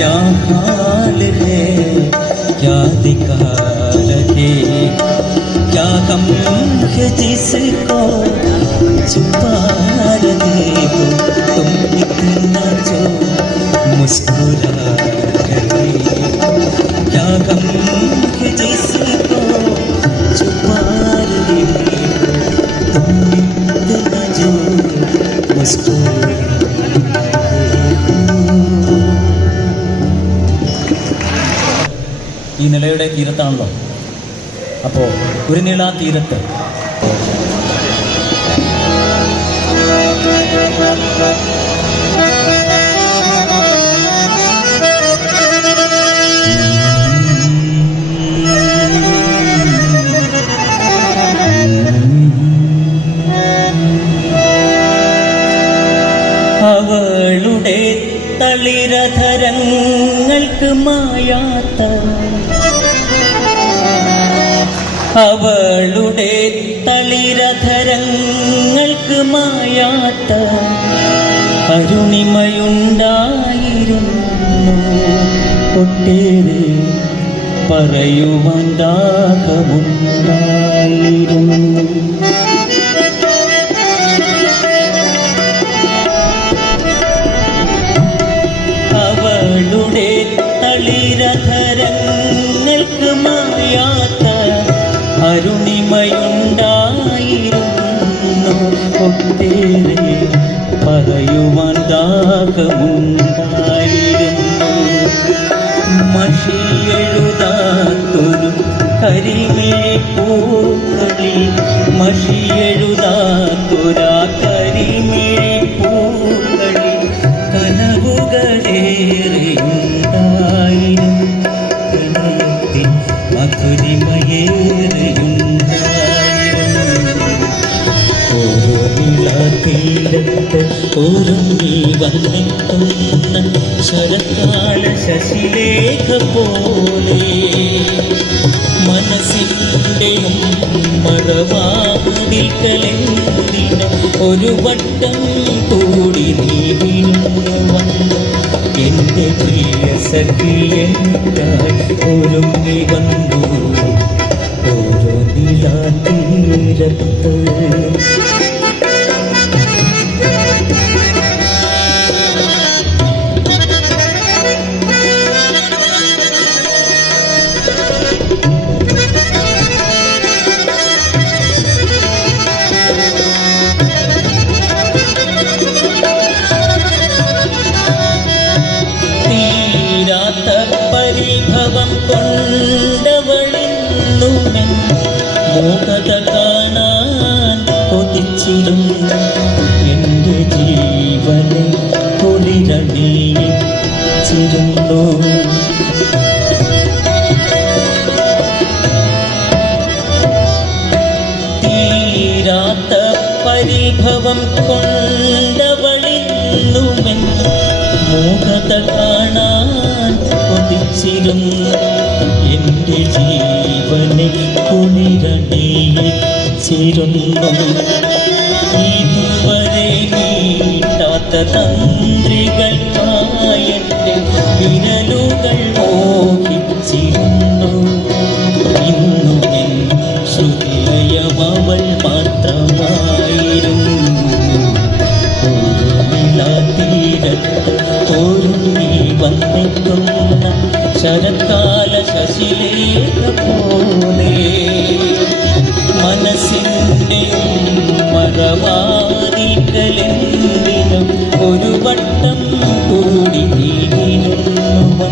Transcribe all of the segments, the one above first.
क्या हाल है क्या दिखा रहे, क्या गम है जिसको छुपा रहे हो तुम इतना जो मुस्कुरा रहे, क्या गम है जिसको छुपा रहे हो तुम इतना जो मुस्कुरा। ഈ നിലയുടെ തീരത്താണല്ലോ. അപ്പോൾ ഒരു നില തീരത്ത് അവളുടെ തളിരധരങ്ങൾക്ക് മായാത്ത, അവളുടെ തളിരധരങ്ങൾക്ക് മായാത്ത അരുണിമയുണ്ടായിരുന്നു. ഒട്ടേറെ പറയുവാൻ ദാഹമുണ്ടായിരുന്നു. അവളുടെ തളിരധരങ്ങൾക്ക് മായാത്ത അരുണിമയുണ്ടായിരുന്നു. ഒട്ടേറെ പറയുവാൻ ദാഹമുണ്ടായിരുന്നു. മഷിയെഴുതാത്തൊരു കരിമിഴിപ്പൂക്കളി, മഷിയെഴുതാത്തൊരാ കരിമിഴിപ്പൂക്കളി കനവുകളേറെയുണ്ടായിരുന്നു. പ്രണയത്തിൻ മധുരിമയേറെയുണ്ടായിരുന്നു. ഓരോ നിലാതീരത്ത് ഒരുങ്ങി വന്നെത്തുന്ന ശരത്കാല ശശിലേഖ പോലെ മനസ്സിൻ്റെ മറവാതിൽക്കലെന്തിന് ഒരു വട്ടം കൂടി നീ വീണു വന്നു. എൻ്റെ പ്രിയ സഖി എന്തായി ഒരുങ്ങി വന്നു ഓരോ നിലാതീരത്ത്. പരിഭവം കൊണ്ടവളിന്നുമെൻ മോഹത കാണാൻ കൊതിച്ചിരുന്നു. എൻ്റെ ജീവനെ കുളിരണിയിച്ചിരുന്നു. തീരാത്ത പരിഭവം കൊണ്ടവളിന്നുമെൻ മോഹത കാണാൻ കൊതിച്ചിരുന്നു. എൻ്റെ ജീവനെ കുളിരണിയിച്ചിരുന്നു. ഇതുവരെ നീട്ടാത്ത തന്ത്രികൾക്കായെൻ്റെ വിരലുകൾ മോഹിച്ചിരുന്നു. ഇന്നു എൻ ഹൃദയമവൾ മാത്രമായിരുന്നു. തീരത്ത് ഒരുങ്ങി വന്നെത്തുന്ന ശരത്കാല ശശിലേഖ പോലെ മനസ്സിൻ്റെ മറവാതിൽക്കലെന്തിനും ഒരു വട്ടം കൂടി നീങ്ങുന്നു.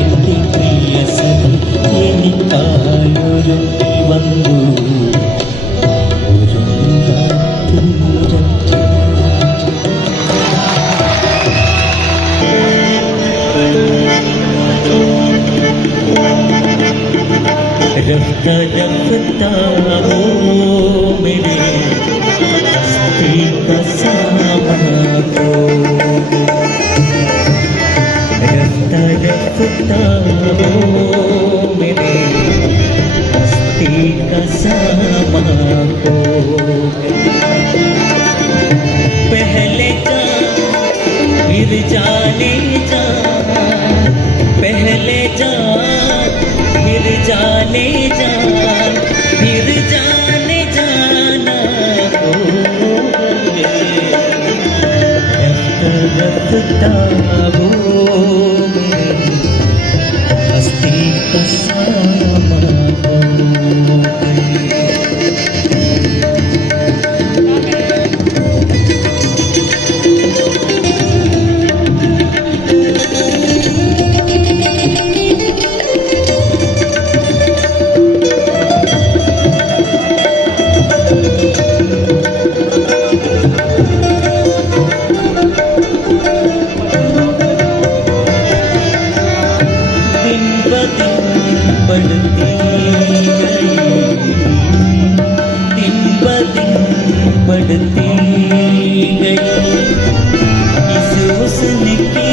എൻ്റെ പ്രിയ സഖി എനിക്കായൊരുങ്ങി വന്നു ഒരു തീരത്ത്. रफ्ता रफ्ता हो मेरे हस्ती का सामा को, रफ्ता रफ्ता हो मेरे हस्ती का सामा को. पहले जा फिर जाने जा जान फिर जाने जाना होगा रफ्ता वो मेरे हस्ती का सामा बढ़ती गई दिन ब दिन बढ़ती गई इस हुस्न की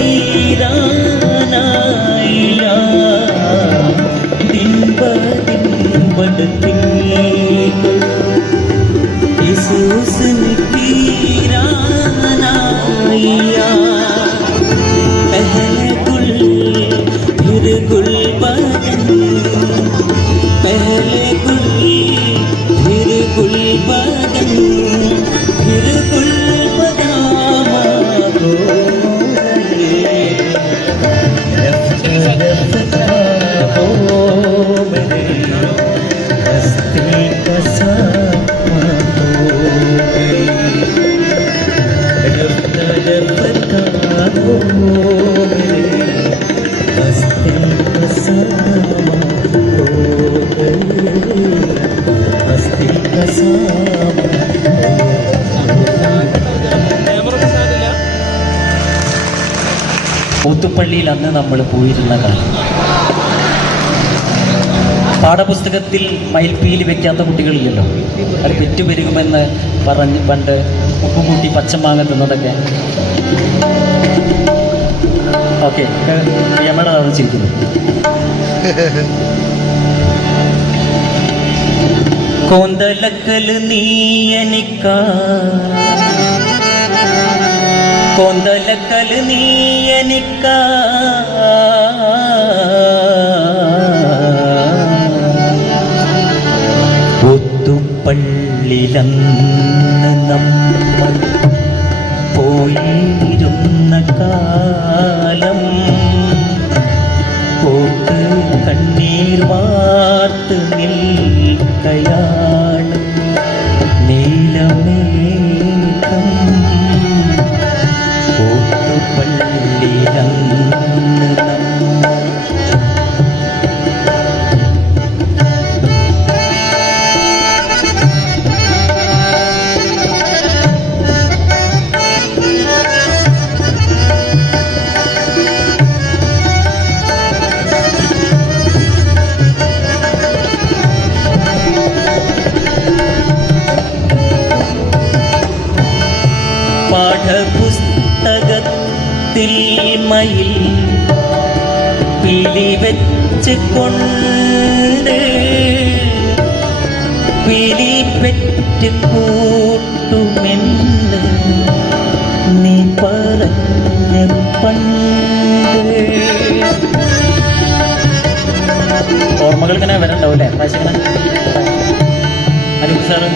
रानाइया दिन ब दिन बढ़ती गई इस हुस्न की रानाइया पहले गुल फिर गुल बदन पहले गुल फिर गुल बदन फिर गुल बदामा हो रफ्ता हो मेरे हस्ती का सामा हो रफ्ता हो मेरे हस्ती का सामा ഊത്തുപള്ളിയിൽ അന്ന് നമ്മൾ പോയിരുന്ന കാലം പാഠപുസ്തകത്തിൽ മയിൽപ്പീലി വെക്കാത്ത കുട്ടികളില്ലല്ലോ. അത് പെറ്റുപെരുകുമെന്ന് പറഞ്ഞ് പണ്ട് ഉപ്പുകൂട്ടി പച്ചമാങ്ങ തിന്നതൊക്കെ. ഓക്കെ, യമട ചിരിക്കുന്നു. കോന്തലക്കൽ നീയനിക്ക കോന്തലക്കൽ നീയനിക്ക ഒത്തുപള്ളിലന്ന് നമ്മൾ പോയിരുന്ന കാലം പോത്ത് കണ്ണീർ വാർത്ത് നിൽക്കയാണ് നീലമേഘം പോത്തുപള്ളിലന്ന് പാഠപുസ്തകത്തിൽ മയിൽ പിലി വെച്ച് കൊണ്ട് പിലി പെറ്റ് കൂട്ടുമെന്ന് നീ പറഞ്ഞ പണ്ട്. ഓർമ്മകൾ ഇങ്ങനെ വരണ്ടാവൂല്ലേ പ്രാവശ്യം സാറ്?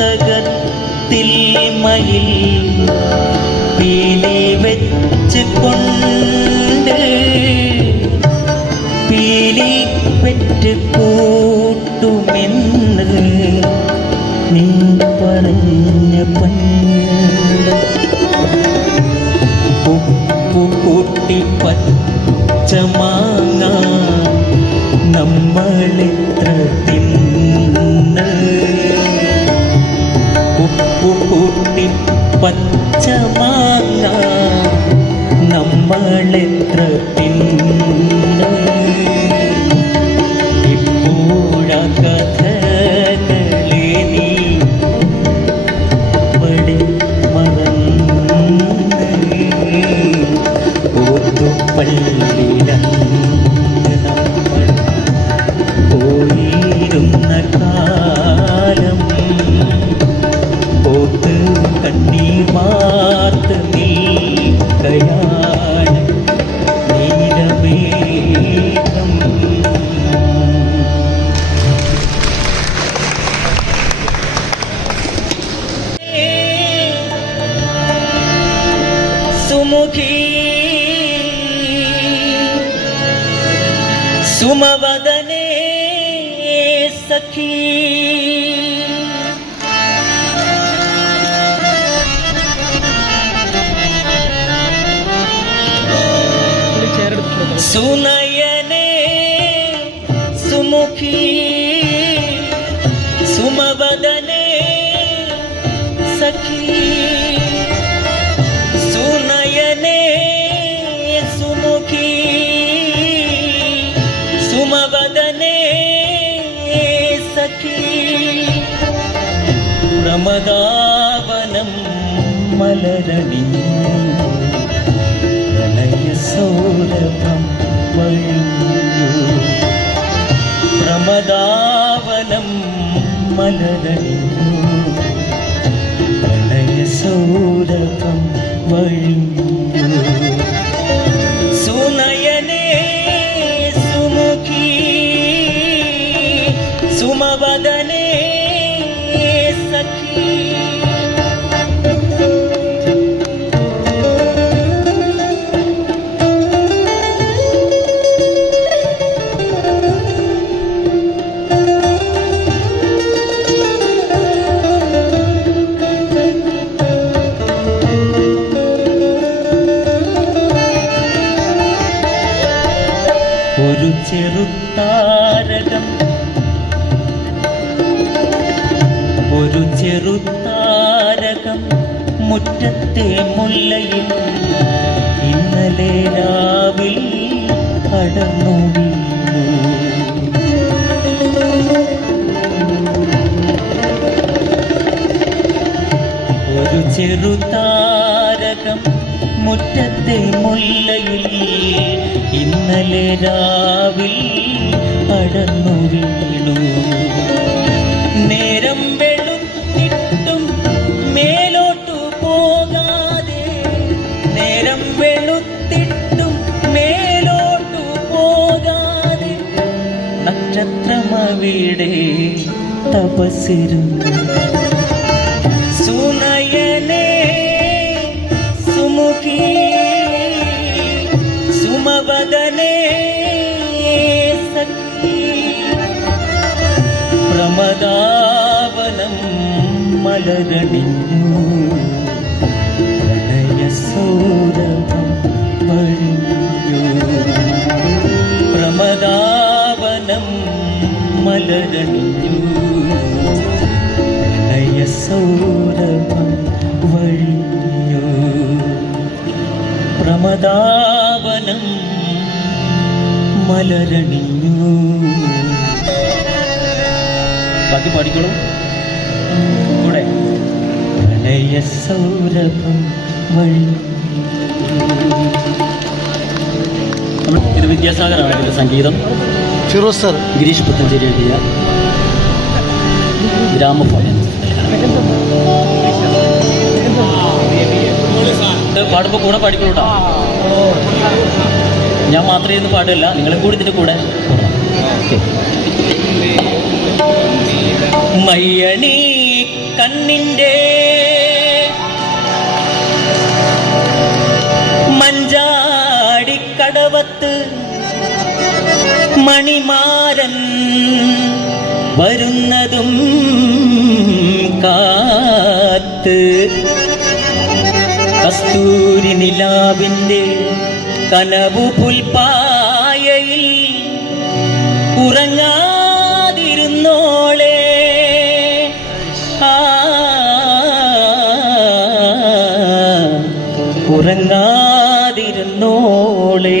പാഠപുസ്തകത്തിൽ മയിൽ പീലി വെച്ച് കൊണ്ട് പീലി പെറ്റ് കൂട്ടുമെന്ന് നീ പറഞ്ഞ പണ്ട്. ഉപ്പു കൂട്ടി പച്ചമാങ്ങ നമ്മളെത്ര തിന്ന് ഉപ്പു കൂട്ടി പച്ചമാങ്ങ നമ്മളെത്ര തിന്ന് ഇപ്പോഴ കഥകളെ നീ പടി മറന്ന് ഊത്തുപള്ളിയിലന്ന് നമ്മൾ പോയിരുന്ന കാലം പോത്ത് കണ്ണീർ വാർത്ത് നീക്കയാണ് നീലമേഘം സുമുഖി സുമവദനേ സഖി സുനയനേ സുമുഖി സുമവദനേ സഖി സുനയനേ സുമുഖി സുമവദനേ സഖി പ്രമദാവനം മലരണിഞ്ഞു പ്രളയസൗരഭം വഴിഞ്ഞു പ്രമദാവനം മലരണിഞ്ഞു പ്രളയസൗരഭം വഴിഞ്ഞു സുനയനേ സുമുഖി സുമവദനേ സഖി ഒരു ചെറുതാരകം മുറ്റത്തെ മുല്ലയിൽ ഇന്നലെ രാവിൽ അടർന്നു വീണു ഒരു ചെറുതാരകം മുറ്റത്തെ മുല്ലയിൽ ഇന്നലെ രാവിൽ അടർന്നു വീണു നേരം വെളുത്തിട്ടും മേലോട്ടു പോകാതെ നേരം വെളുത്തിട്ടും മേലോട്ടു പോകാതെ നക്ഷത്രമവിടെ തപസ്സിരുന്നു സുനയനേ സുമുഖി സുമവദനേ സഖി പ്രമദാവനം മലരണിഞ്ഞു പ്രളയസൗരഭം വഴിഞ്ഞു പ്രമദാവനം മലരണിഞ്ഞു പ്രളയസൗരഭം വഴിഞ്ഞു പ്രമദാവനം മലരണിഞ്ഞു ബാക്കി പാടിക്കോളൂ കൂടെ പ്രണയസൗരഭം വഴി ഇത് വിദ്യാസാഗറാണ് ഇതിന്റെ സംഗീതം ഫിറോസ് സർ ഗിരീഷ് പുത്തഞ്ചേരി എഴുതിയ ഗ്രാമഫോൺ പാടുമ്പോൾ കൂടെ പാടിക്കോളൂട്ടോ ഞാൻ മാത്രമേ ഇന്ന് പാടില്ല നിങ്ങളെ കൂടി ഇതിൻ്റെ കൂടെ ഓക്കെ മയ്യണി കണ്ണിൻ്റെ മഞ്ചാടിക്കടവത്ത് മണിമാരൻ വരുന്നതും കാത്ത് കസ്തൂരി നിലാവിൻ്റെ കനവു പുൽപ്പായയിൽ ഉറങ്ങാതിരുന്നോളെ ഉറങ്ങാതിരുന്നോളെ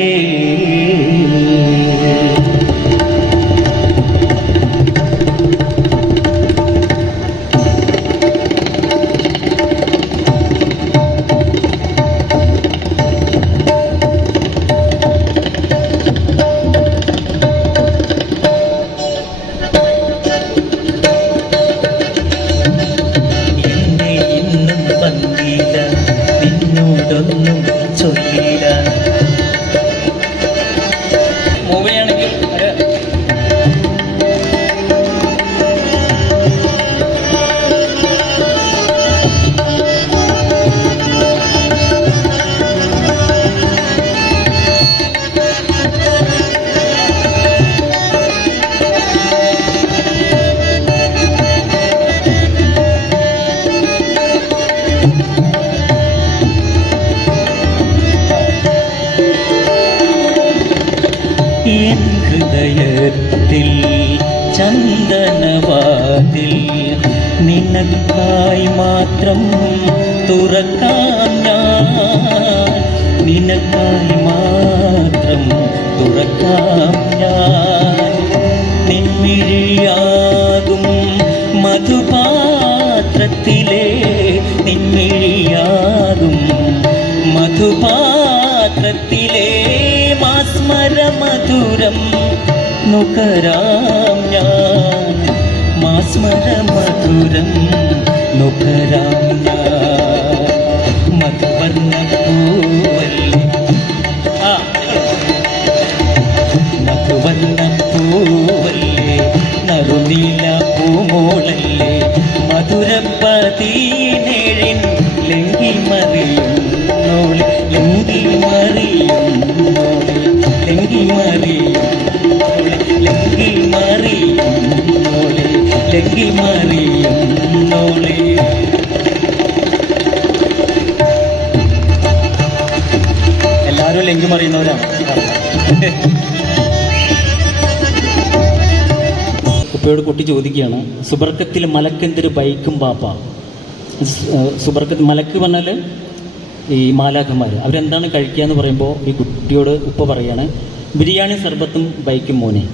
സ്വർഗത്തിൽ ചന്ദനവാതിൽ നിനക്കായി മാത്രം തുറക്കാം ഞാൻ, നിനക്കായി മാത്രം തുറക്കാം ഞാൻ. നിൻമിഴിയാകും മധുപാത്രത്തിലെ, നിൻമിഴിയാകും മധുപാത്രത്തിലെ മാസ്മരമധുരം നുകരാം ഞാൻ, മാസ്മരമധുരം നുകരാം ഞാൻ. മധുവർണ്ണപ്പൂവല്ലേ മധുവർണ്ണപ്പൂവല്ലേ നറുനീല പൂമോളല്ലേ, മധുരപ്പതിനേഴിൻ ലംഘിമറിയുന്നോളെ, ലംഘിമറിയുന്നോളെ, ലംഘിമറിയുന്നോളെ, ലംഘിമറിയുന്നോളെ, ലംഘിമറിയുന്നോളെ. എല്ലാവരും ലംഘിമറിയുന്നവരാണ്. ഉപ്പയോട് കുട്ടി ചോദിക്കുകയാണ്, സുബർക്കത്തിൽ മലക്കെന്തൊരു ബൈക്കും പാപ്പ. സുബർക്കത്ത് മലക്ക് പറഞ്ഞാൽ ഈ മാലാഖമാർ, അവരെന്താണ് കഴിക്കുക എന്ന് പറയുമ്പോൾ ഈ കുട്ടിയോട് ഉപ്പ പറയാണ്, ബിരിയാണി സർബത്തും ബൈക്കും മോനെ.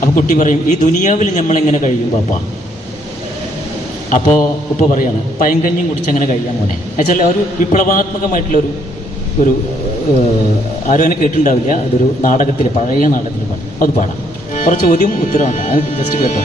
അപ്പോൾ കുട്ടി പറയും, ഈ ദുനിയാവിൽ നമ്മളെങ്ങനെ കഴിയും പാപ്പ? അപ്പോൾ ഉപ്പ പറയാണ്, പയങ്കഞ്ഞിയും കുടിച്ചങ്ങനെ കഴിയാം മോനെ. എന്നുവെച്ചാൽ ഒരു വിപ്ലവാത്മകമായിട്ടുള്ളൊരു ഒരു ആരും അങ്ങനെ കേട്ടിട്ടുണ്ടാവില്ല, അതൊരു നാടകത്തിൽ, പഴയ നാടകത്തിൽ പാടാം, അത് പാടാം. കുറച്ച് ചോദ്യം ഉത്തരവാണ്, അത് ജസ്റ്റ് കേട്ടോ.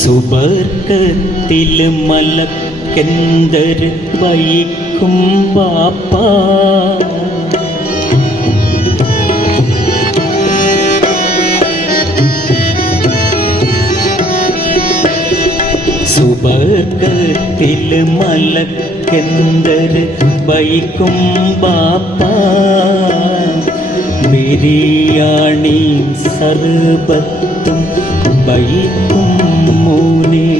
സുബർക്കത്തിൽ മലക്കെന്തര് വൈക്കും പാപ്പ, സുബർക്കത്തിൽ മലക്കെന്തര് വൈക്കും പാപ്പ, ബിരിയാണിയും സർബത്തും വൈക്കും മോനെ.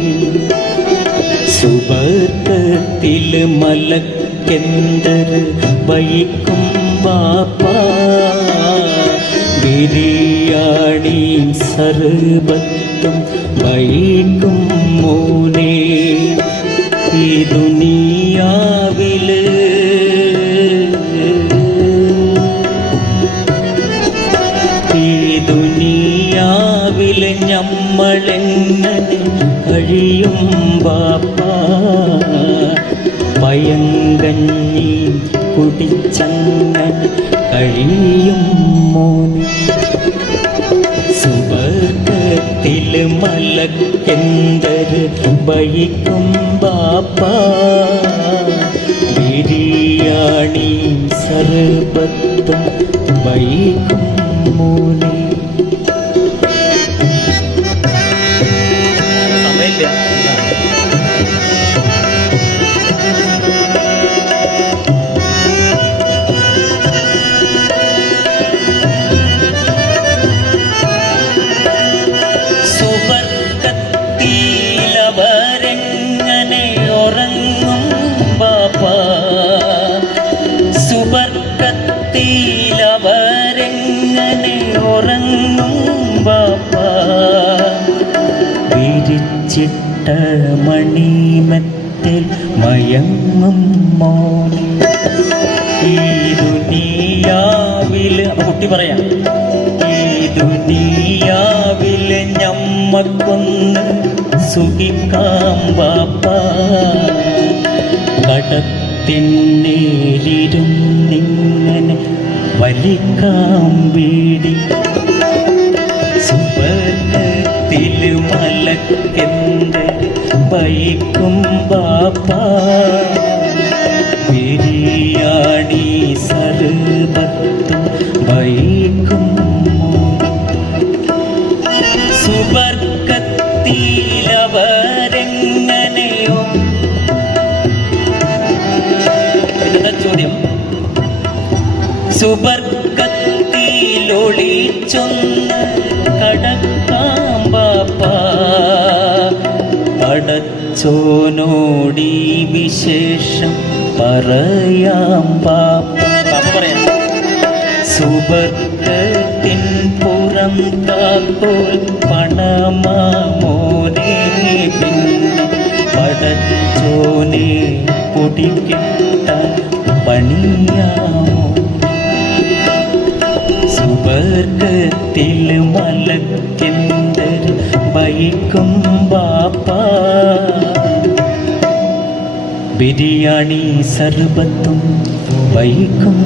സുബർക്കത്തിൽ മലക്കെന്തര് വൈക്കും പാപ്പ, ബിരിയാണിയും സർബത്തും വൈക്കും മോനെ. ഈ ദുനിയാവില് ദുനിയാവില് ഞമ്മളെങ്ങനെ കഴിയും പാപ്പ? പയങ്കഞ്ഞി കുടിച്ചങ്ങനെ കഴിയും മോനെ. സുബർക്കത്തില് മലക്കെന്തര് വൈക്കും പാപ്പ, ബിരിയാണി സർബത്തും വൈക്കും മോനെ. സുബർക്കത്തിലവരെങ്ങനെ ഉറങ്ങും ബാപ്പ, സുബർക്കത്തിലവരെങ്ങനെ ഉറങ്ങും ബാപ്പ. വിരിച്ചിട്ട മണിമെത്തിൽ മയങ്ങും മോനെ. ഈ ദുനിയാവില് കുട്ടി പറയാം, ഈ ദുനിയാവില് ഞമ്മക്കൊന്ന് സുഖിക്കാം ബാപ്പ. കടത്തിന്നേരിരുന്നിങ്ങനെ വലിക്കാം വീടി. സുബർക്കത്തില് മലക്കെന്ത് വൈക്കും ബാപ്പ, ബിരിയാണി സർബത്തും വൈക്കും. സുബർക്കത്തിലവരെങ്ങനെയോ ചോദ്യം, സുബർക്കത്തിലൊളിച്ചൊന്ന് കടക്ക ബാപ്പ പടച്ചോനോടി വിശേഷം പറയാം ബാപ്പ. ബാപ്പ പറയാം, സുബർക്കത്തിൻ പുറം താക്കോൽ പണമാമോനെ, പിന്നെ പടച്ചോനെ പൊടിക്കിട്ട പണിയാമോ. സുബർക്കത്തിൽ മലക്കെന്തർ വൈക്കും ബാപ്പ, ബിരിയാണി സർബത്തും വൈക്കും.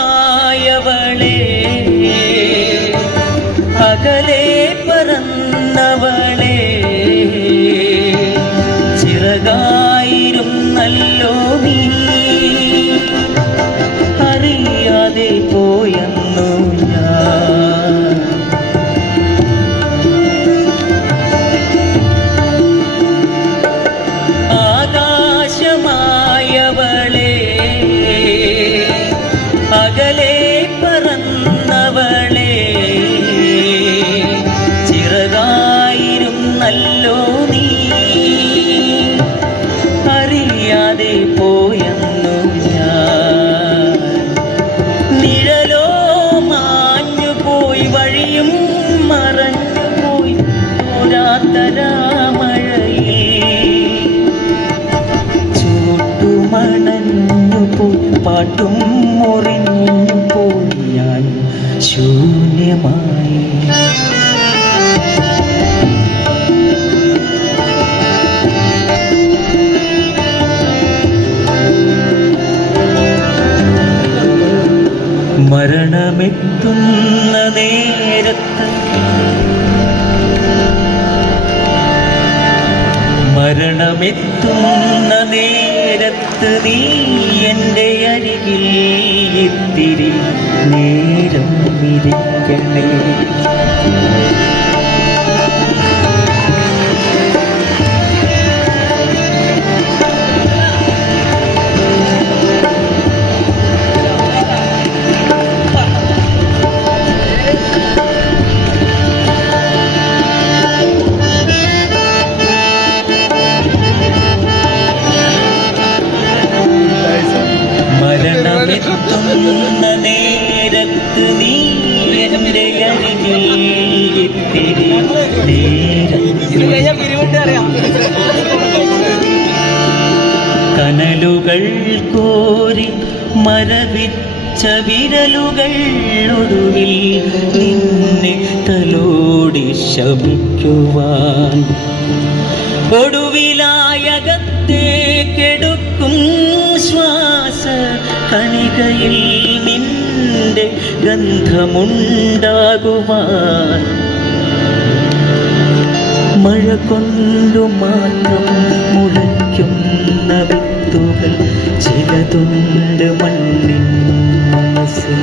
ആകാശമായവളെ, അകലെ പറന്നവളെ, ചിറകായിരുന്നല്ലോ നീ, അറിയാതെ പോയെന്നു ഞാൻ. ആകാശമായവളെ, അകലെ പറന്നവളെ, ചിറകായിരുന്നല്ലോ നീ, അറിയാതെ പോയെന്നു ഞാൻ. നിഴലോ മാഞ്ഞു പോയി, വഴിയും മറഞ്ഞു പോയി, തോരാത്തരാമഴയിൽ ചൂട്ടുമണഞ്ഞു പോയി, പാട്ടും മുറിഞ്ഞു പോയി, ഞാൻ ശൂന്യമായി. മരണമെത്തുന്ന നേരത്ത്, മരണമെത്തുന്ന നേരത്ത് നീ എൻ്റെ അരികിൽ ഇത്തിരി നേരം ഇരിക്കണേ. മരണമെത്തുന്ന നേരത്ത് നീ എൻ്റെ അരികിൽ ഇത്തിരി നേരം. കനലുകൾ കോരി മരവിച്ച വിരലുകൾ ഒടുവിൽ നിന്നെ തലോടി ശമിക്കുവാൻ, ഒടുവിലായകത്തേക്കെടുക്കും ശ്വാസ കണികയിൽ നിന്റെ ഗന്ധമുണ്ടാകുവാൻ. മഴ കൊണ്ടു മാത്രം മുളയ്ക്കുന്ന വിത്തുകൾ ചിലതുണ്ട് മണ്ണിൻ മനസ്സിൽ.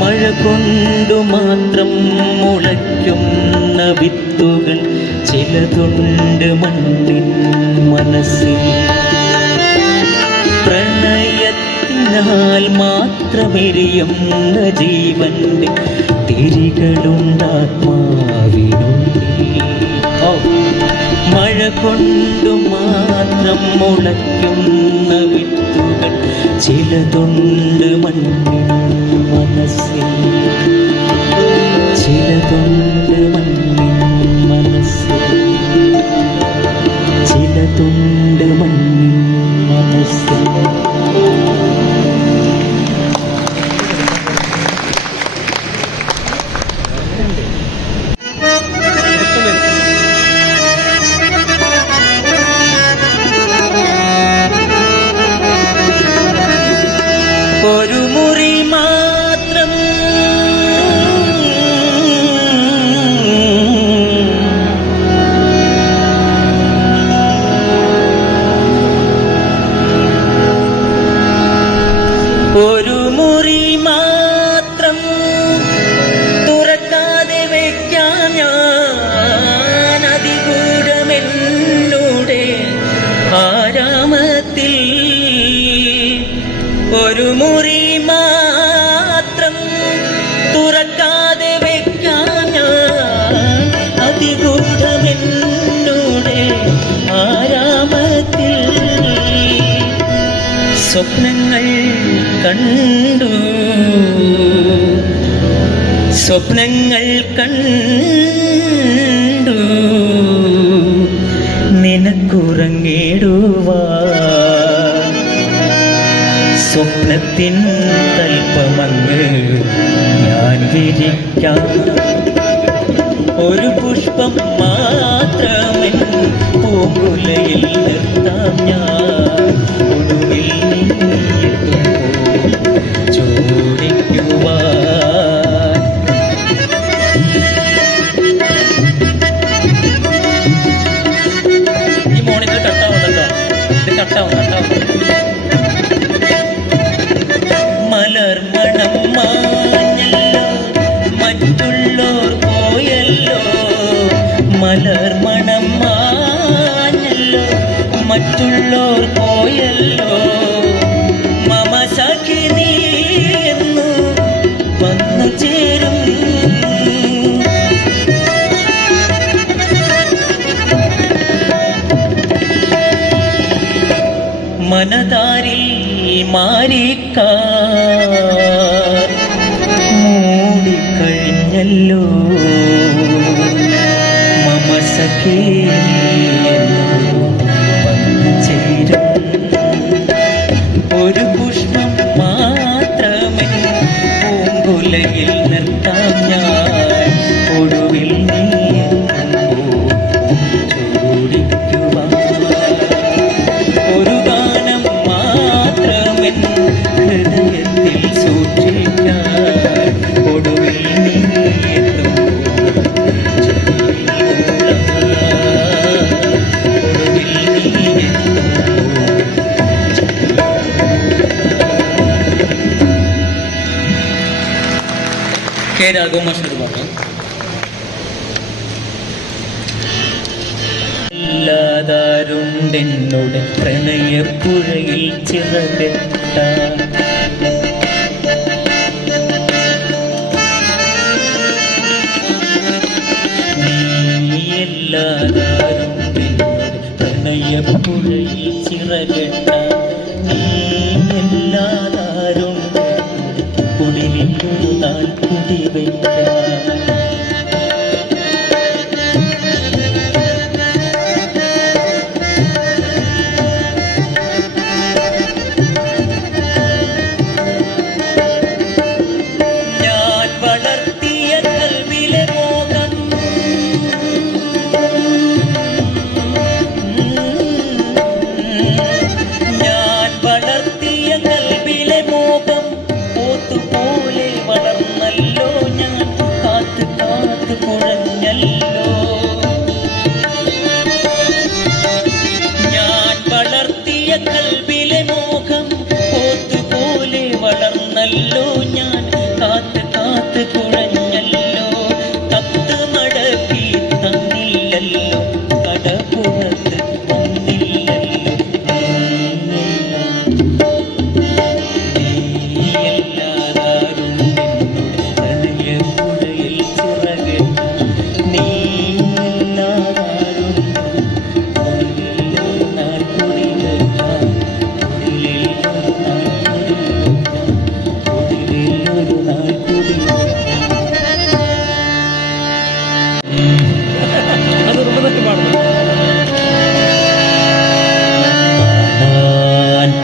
മഴ കൊണ്ടു മാത്രം മുളയ്ക്കുന്ന വിത്തുകൾ ചിലതുണ്ട് മണ്ണിൻ മനസ്സിൽ. പ്രണയത്തിനാൽ മാത്രമെരിയുന്ന ജീവന്റെ തിരികളുണ്ടാത്മാവിനുള്ളിൽ. മഴ കൊണ്ടു മാത്രം മുളയ്ക്കുന്ന വിത്തുകൾ ചിലതുണ്ട് മണ്ണിൻ മനസ്സിൽ, ചിലതുണ്ട് മണ്ണിൻ മനസ്സിൽ, ചിലതുണ്ട് മണ്ണിൻ മനസ്സിൽ. ഒരു മുറി സ്വപ്നങ്ങൾ കണ്ടു, സ്വപ്നങ്ങൾ കണ്ടു നിനക്കുറങ്ങിടുവാ. സ്വപ്നത്തിൻ തൽപ്പമങ്ങ് ഞാൻ വിരിക്കാം. ഒരു പുഷ്പം മാത്രമേ പൂങ്കുലയിൽ നിർത്താം ഞാൻ. ഒടുവിൽ നീ ചോദിക്കുവാൻ ഈ മോണിറ്റർ കട്ടാവുന്നല്ലോ, ഇത് കട്ടാവും. മലർമണം മാഞ്ഞല്ലോ മറ്റുള്ളോർ പോയല്ലോ, മലർമണം മാഞ്ഞല്ലോ മറ്റുള്ളോർ പോയല്ലോ. മമ സഖി നീ എന്നു വന്നു ചേരും. മനതാരിൽ മാറിക്കാർ മൂടിക്കഴിഞ്ഞല്ലോ. മമ സഖി വന്നു ചേരും. ഒരു പുഷ്പം മാത്രമേ പൂങ്കുലയിൽ നിർത്താം ഞാൻ. ഒടുവിൽ നീ ചോദിക്കുവാൻ ഒരു ഗാനം മാത്രമേ ഹൃദയത്തിൽ സൂക്ഷിക്കാൻ. ഒടുവിൽ നീ കെ രാഘവമാഷൊരു പാട്ട്. എല്ലാതാരുണ്ടെന്നോട് പ്രണയപ്പുഴയിൽ ചിറകെട്ട. നീ എല്ലാതാരുണ്ടെന്നോട് പ്രണയപ്പുഴയിൽ ചിറകെട്ട. നീ എല്ലാതാരുണ്ട് കുടിലിട്ടൊരു നാൾ കുടിവെക്കാൻ. ഞാൻ വളർത്തിയ കൽവിലെ മോഹം, ഞാൻ വളർത്തിയ കൽവിലെ മോഹം പോത്തുപോലെ വളർന്നല്ലോ ഞാൻ. കാത്ത് കാത്ത് കുഴഞ്ഞല്ലോ. ഞാൻ വളർത്തിയ കൽവിലെ മോഹം പോത്തുപോലെ വളർന്നല്ലോ ഞാൻ. കാത്ത് കാത്ത് കുഴഞ്ഞല്ലോ. കത്ത് മടക്കി തന്നില്ലല്ലോ, കടപ്പുറത്ത് വന്നില്ലല്ലോ.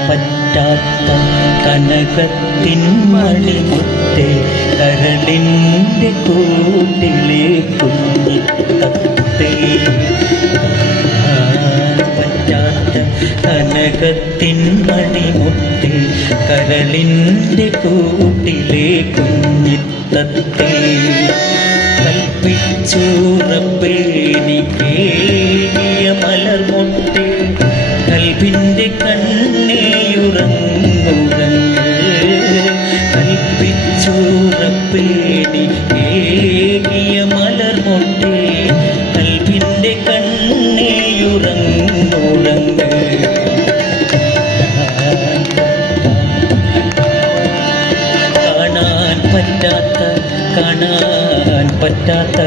പറ്റാത്ത കനകത്തിൻ മണിമുത്തേ, കരളിൻ്റെ കൂട്ടിലെ കുഞ്ഞി തത്തേ. പറ്റാത്ത കനകത്തിൻ മണിമുത്തേ, കരളിൻ്റെ കൂട്ടിലെ കുഞ്ഞി തത്തേ. കൽപ്പിച്ചുറപ്പേനിക്കേകിയ മലർമൊട്ടേ, കൽവിൻ്റെ കണ്ണേയുറങ്ങുറങ്ങ്. കൽപ്പിച്ചുറപ്പേനിക്കേകിയ മലർമൊട്ടേ, കൽവിൻ്റെ കണ്ണേയുറങ്ങുറങ്ങ്. കാണാൻ പറ്റാത്ത കാണാൻ പറ്റാത്ത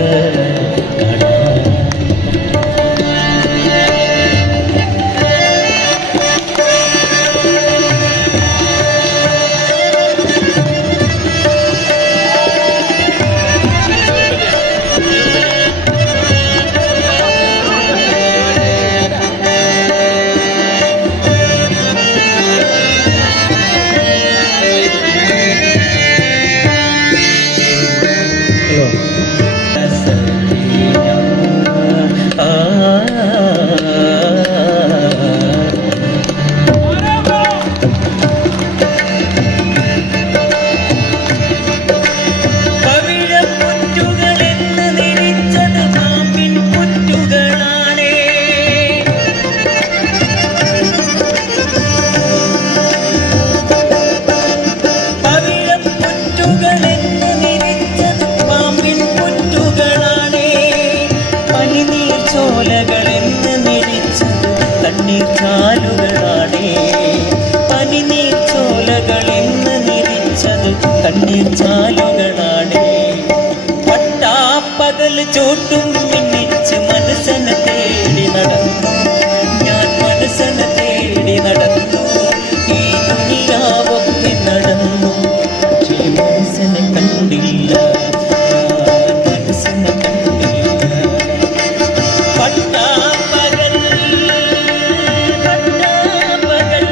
കണ്ണീർ ചാലുകളാണ് പട്ടാപ്പകൽ ചൂട്ടും മിന്നിച്ച് മനസ്സനെ തേടി നടന്നു ഞാൻ മനസ്സനെ തേടി നടന്നു ഈ ദുനിയാവൊക്കെ നടന്നു പക്ഷേ മനസ്സനെ കണ്ടില്ല ഞാൻ മനസ്സനെ കണ്ടില്ല പട്ടാപ്പകൽ പട്ടാപ്പകൽ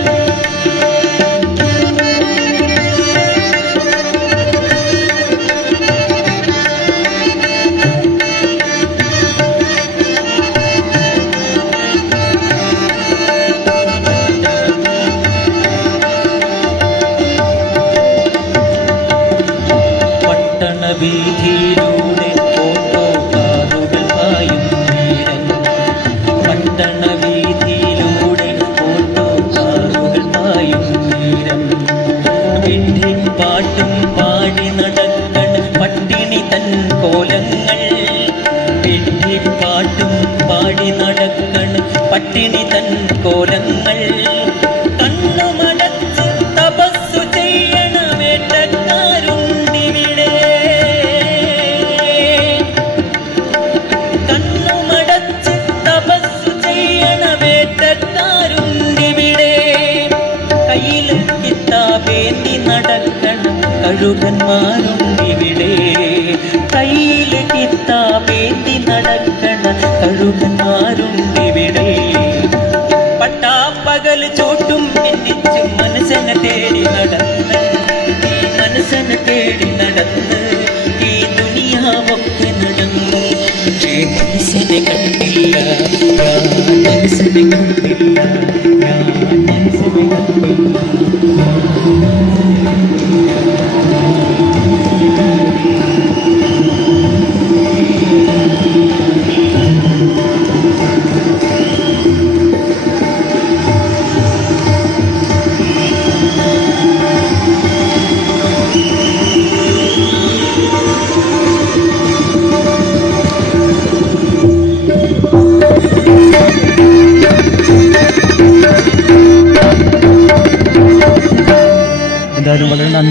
വീതിയിലൂടെ ഓട്ടോ കാറുകൾ പായും നേരം പട്ടണ വീതിയിലൂടെ ഓട്ടോ കാറുകൾ പായും നേരം വെണ്ടി പാട്ടും പാടി നടക്കണ പട്ടിണി തൻ കോലങ്ങൾ വെണ്ടി പാട്ടും പാടി നടക്കണ പട്ടിണി തൻ കോലങ്ങൾ കണ്ണുമടച്ച് തപസ്സു ചെയ്യണ വേട്ടക്കാരുണ്ടിവിടെ കയ്യിൽ കിത്താബേന്തി നടക്കണ കഴുകന്മാരുണ്ടിവിടെ കയ്യിൽ കിത്താബേന്തി നടക്കണ കഴുകന്മാരുണ്ടിവിടെ പട്ടാപ്പകൽ ചോട്ടും മിന്നിച്ച് മനസ്സനെ തേടി നടന്ന് ഈ മനസ്സനെ തേടി നടന്ന് ഈ ദുനിയാവൊക്കെ നടന്നു പക്ഷേ മനസ്സനെ കണ്ടില്ല ഞാൻ മനസ്സനെ കണ്ടില്ല ഞാൻ മനസ്സനെ കണ്ടില്ല എന്തായാലും വളരെ നന്ദി.